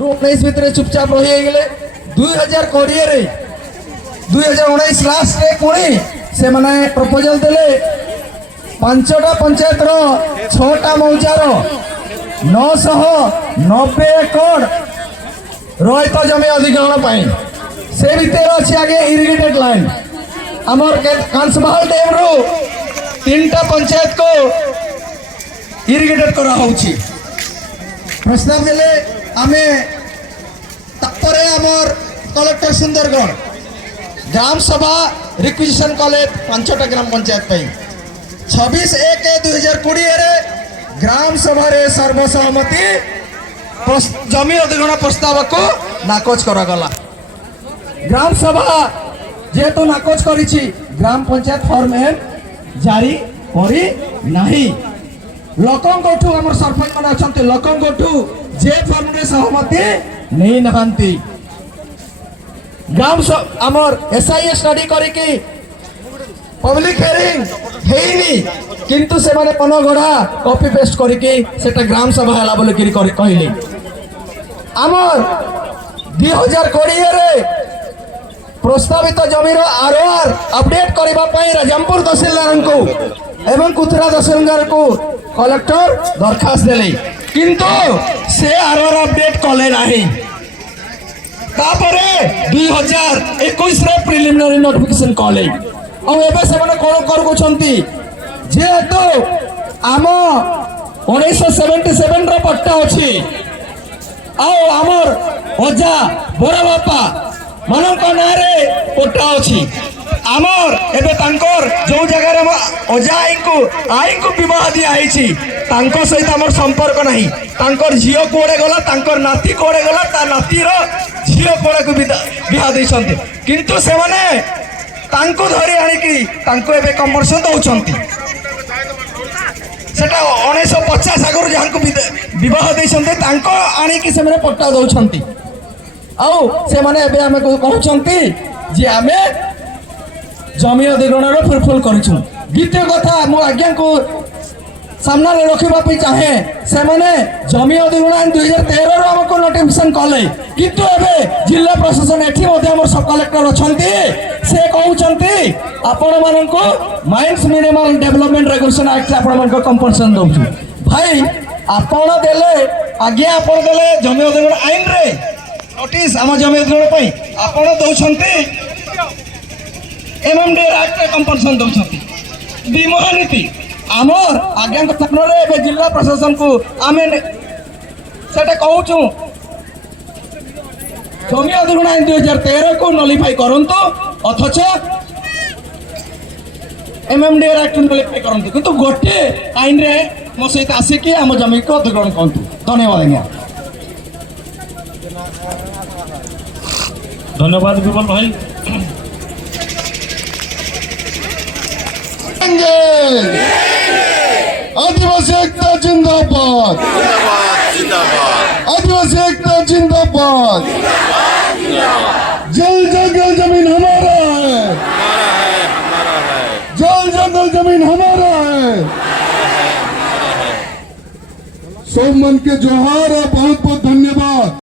19 भितर चुपचाप रही गले 2020 2019 लास्ट रे पुणी से माने प्रपोजल देले 5टा पंचायत रो 6टा मौजार 990 एकड़ रहित जमी अधिग्रहण पाई से भितर अच्छी आगे इरिगेटेड लाइन आमर कांसबहाल डैम रो 3टा पंचायत को इरिगेटेड करा होउची प्रस्ताव देले आमे तपरे आमर कलेक्टर सुंदरगढ़ ग्राम सभा रिक्विजिशन कले 5टा ग्राम पंचायत पाई 26/1/2020 रे ग्राम सभा रे सर्वसहमति जमी अधिग्रहण प्रस्ताव को नाकोच करा गला। ग्राम सभा जेहेतु नाकोच करिछि ग्राम पंचायत फॉर्म जारी करी नाही लोकंठू हमर सरपंच माने अछंती लोकंठू जे फॉर्म रे सहमति नहीं नहांती ग्राम आमर एसआईए स्टडी करिकी पब्लिक हियरिंग हेइनी किंतु से माने पनगढ़ा कॉपी पेस्ट करिकी सेटा ग्राम सभा हला बोले कि कहले आमर 2020 रे प्रस्तावित जमीर आरओआर अपडेट करबा पई राजमपुर तहसीलदार को एवं कुथरा तहसीलदार को कलेक्टर दरखास्त देले किंतु से आरओआर अपडेट कले नाही तापरे 2021 रे प्रिलिमिनरी नोटिफिकेशन कले और एबे से माने कोन करगुछंती जेहेतु आम 1977 रो पट्टा अछि आउ आमर अजा बड़ा बापा मानक नारे पट्टा अछि आमर एबे तांकर जो जगह रे अजा आई को विवाह दिया आइछि तांको सहित हमर संपर्क नहीं तांकर झियो कोड़े गला तांकर नाती कोड़े गला ता नाती रो झियो कोड़े को विवाह दैछंती किंतु से माने तांको धरी आनिकी तांको एबे कमर्शन दउछंती सेटा 1950 आगर जहां को विवाह दैछंती तांको आनिकी से माने पट्टा दउछंती आउ से माने एबे हमें कहउछंती जे हमें जमी अधिग्रहण रो फुलफिल करिछु द्वितीय कथा मो आज्ञा को सामना रे रखिबा पे चाहे से माने जमी अधिग्रहण 2013 रो हमको नोटिफिकेशन कले किंतु एबे जिला प्रशासन एठी मध्ये हमर सब कलेक्टर अछंती से कहउछंती आपण मानको mines minimum development regulation act आपण मानको कंपनसेशन दउछु भाई आपण देले आज्ञा आपण देले जमी अधिग्रहण आईन रे नोटिस हम जमी अधिग्रहण पई आपण दउछंती एमएमडी एक्ट कंपनसेशन दउछंती विमोह नीति आमर आज्ञा सामने जिला प्रशासन को आम से कहूँ जमी अधिग्रहण 2013 को नलिफाई करंतु अथच एमएमडी एक्ट नलिफाई करंतु किंतु गोटे आईन रे मो सहित आसिकी आम जमी को अधिग्रहण करंतु धन्यवाद आज्ञा धन्यवाद विमल भाई आदिवासी एकता जिंदाबाद आदिवासी एकता जिंदाबाद जल जंगल जमीन हमारा है जल जंगल जमीन हमारा है सब मन के जोहार और बहुत बहुत धन्यवाद।